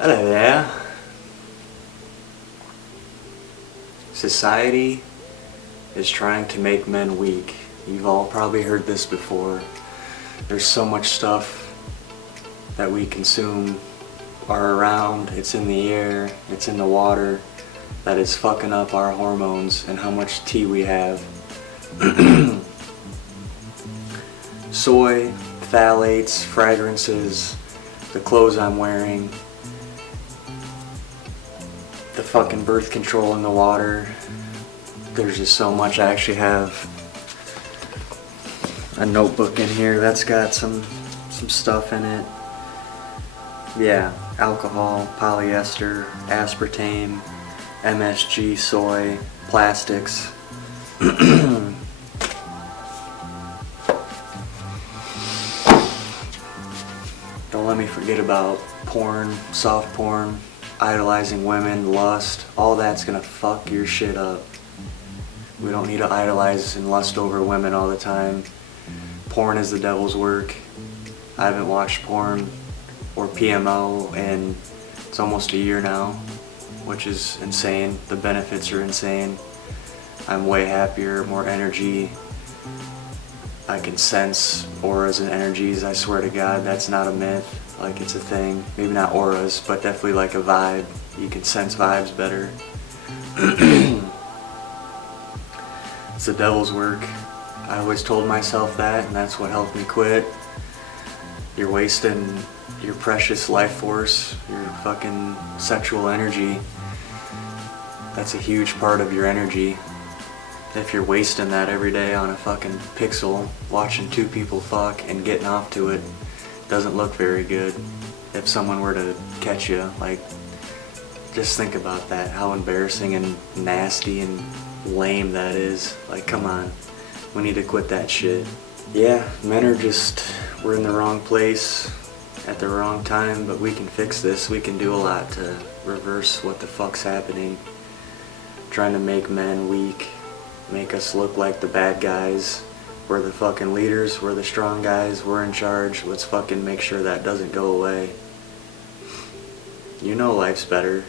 Hello there. Society is trying to make men weak. You've all probably heard this before. There's so much stuff that we consume are around, it's in the air, it's in the water, that is fucking up our hormones and how much tea we have. Soy, phthalates, fragrances, the clothes I'm wearing, the fucking birth control in the water. There's just so much. I actually have a notebook in here that's got some stuff in it. Yeah, alcohol, polyester, aspartame, MSG, soy, plastics. Don't let me forget about porn, soft porn, idolizing women, lust. All that's gonna fuck your shit up. We don't need to idolize and lust over women all the time. Porn is the devil's work. I haven't watched porn or PMO in it's almost a year now, which is insane. The benefits are insane. I'm way happier, more energy. I can sense auras and energies. I swear to God, that's not a myth. Like, it's a thing. Maybe not auras, but definitely like a vibe. You can sense vibes better. It's the devil's work. I always told myself that, and that's what helped me quit. You're wasting your precious life force, your fucking sexual energy. That's a huge part of your energy. If you're wasting that every day on a fucking pixel, watching two people fuck and getting off to it, doesn't look very good. If someone were to catch you, like, just think about that, how embarrassing and nasty and lame that is. Like, come on, we need to quit that shit. Yeah, men are just, we're in the wrong place at the wrong time, but we can fix this. We can do a lot to reverse what the fuck's happening. Trying to make men weak, make us look like the bad guys. We're the fucking leaders, we're the strong guys, we're in charge. Let's fucking make sure that doesn't go away. You know life's better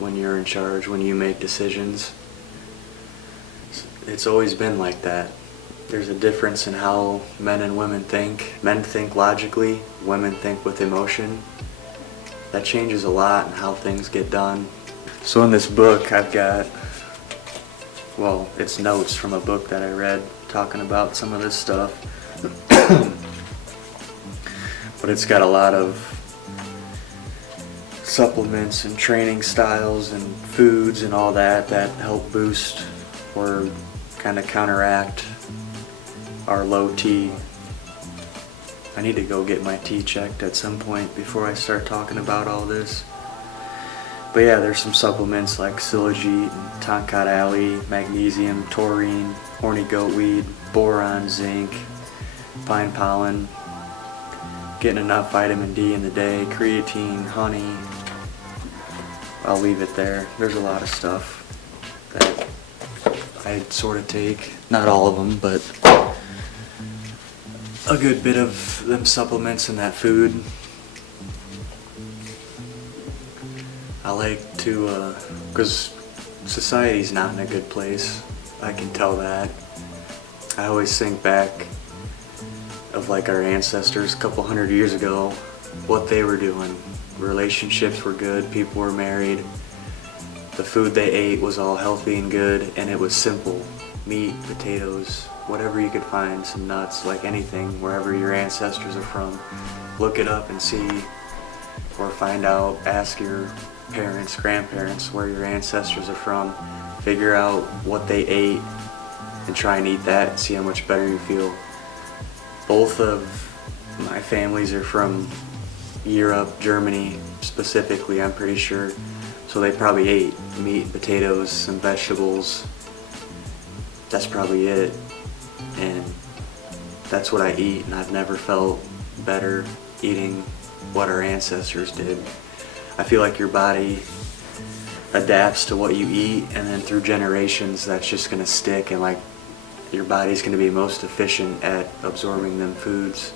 when you're in charge, when you make decisions. It's always been like that. There's a difference in how men and women think. Men think logically, women think with emotion. That changes a lot in how things get done. So in this book I've got, well, it's notes from a book that I read talking about some of this stuff. But it's got a lot of supplements and training styles and foods and all that help boost or kind of counteract our low T. I need to go get my T checked at some point before I start talking about all this. But yeah, there's some supplements like Silogit, Tonkat Ali, magnesium, taurine, horny goat weed, boron, zinc, pine pollen, getting enough vitamin D in the day, creatine, honey. I'll leave it there. There's a lot of stuff that I sort of take. Not all of them, but a good bit of them supplements and that food. I like to, because society's not in a good place. I can tell that. I always think back of like our ancestors a couple hundred years ago, what they were doing. Relationships were good, people were married, the food they ate was all healthy and good, and it was simple. Meat, potatoes, whatever you could find, some nuts, like anything, wherever your ancestors are from. Look it up and see, or find out, ask your parents, grandparents, where your ancestors are from. Figure out what they ate and try and eat that and see how much better you feel. Both of my families are from Europe, Germany specifically, I'm pretty sure. So they probably ate meat, potatoes, some vegetables. That's probably it. And that's what I eat, and I've never felt better eating what our ancestors did. I feel like your body adapts to what you eat, and then through generations that's just gonna stick, and like your body's gonna be most efficient at absorbing them foods.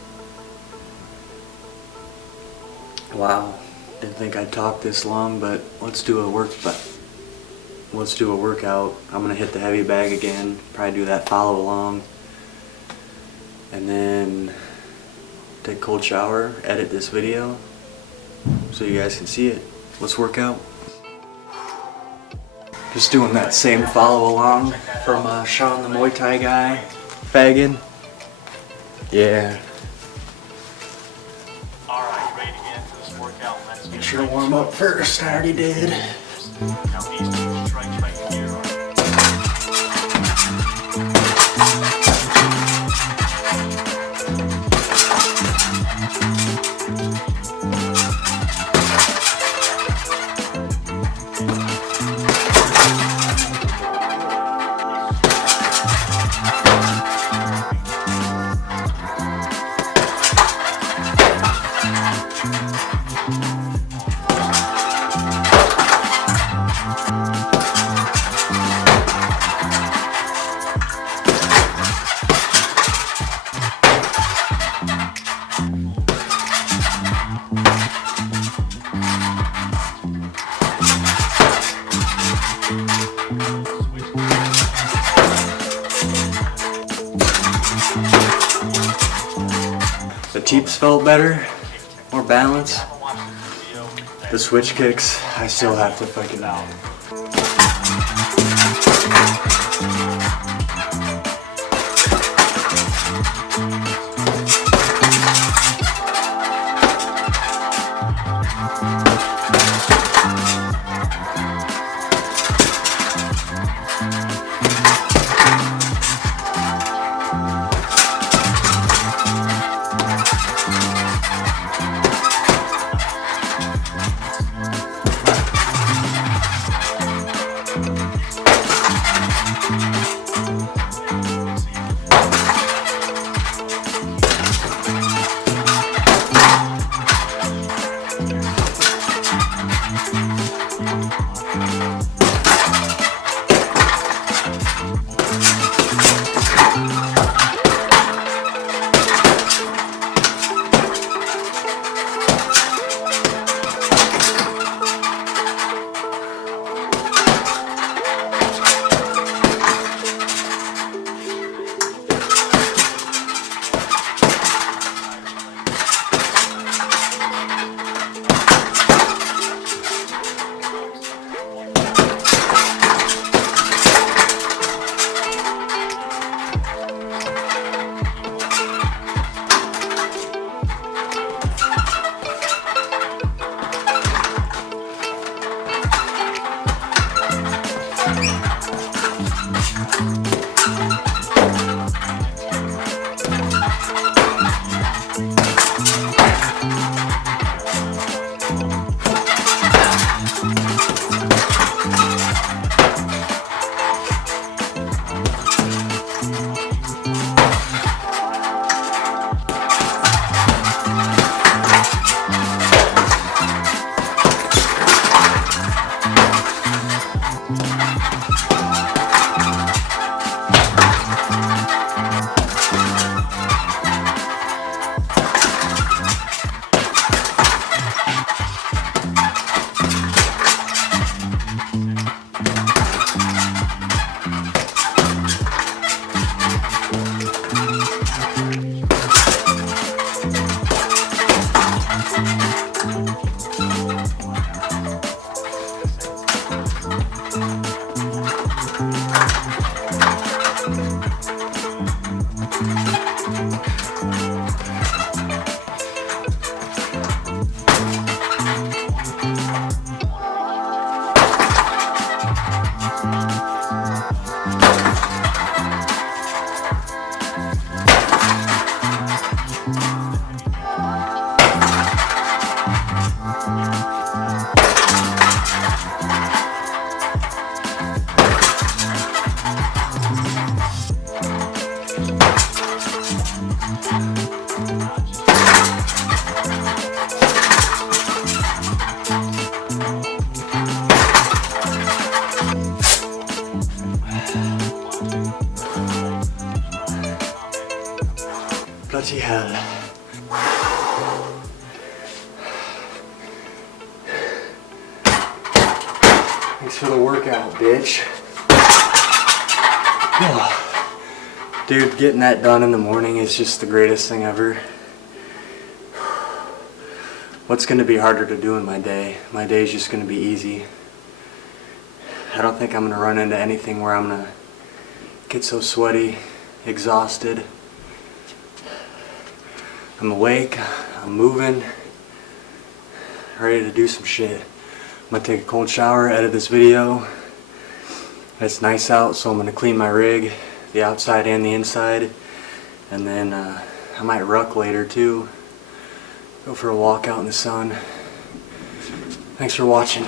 Wow, Didn't think I'd talk this long, but let's do a workout. I'm gonna hit the heavy bag again, probably do that follow along, and then take a cold shower, edit this video so you guys can see it. Let's work out. Just doing that same follow along from Sean the Muay Thai guy, Fagan. Yeah. Alright, ready to get into this workout? Let's Make sure to warm up first, I already did. Now these two strikes right here are The teeps felt better, more balance. The switch kicks, I still have to fucking out. Bloody hell. Thanks for the workout, bitch. Dude, getting that done in the morning is just the greatest thing ever. What's going to be harder to do in my day? My day's just going to be easy. I don't think I'm going to run into anything where I'm going to get so sweaty, exhausted. I'm awake, I'm moving, ready to do some shit. I'm going to take a cold shower, edit this video. It's nice out, so I'm going to clean my rig, the outside and the inside. And then I might ruck later too. Go for a walk out in the sun. Thanks for watching.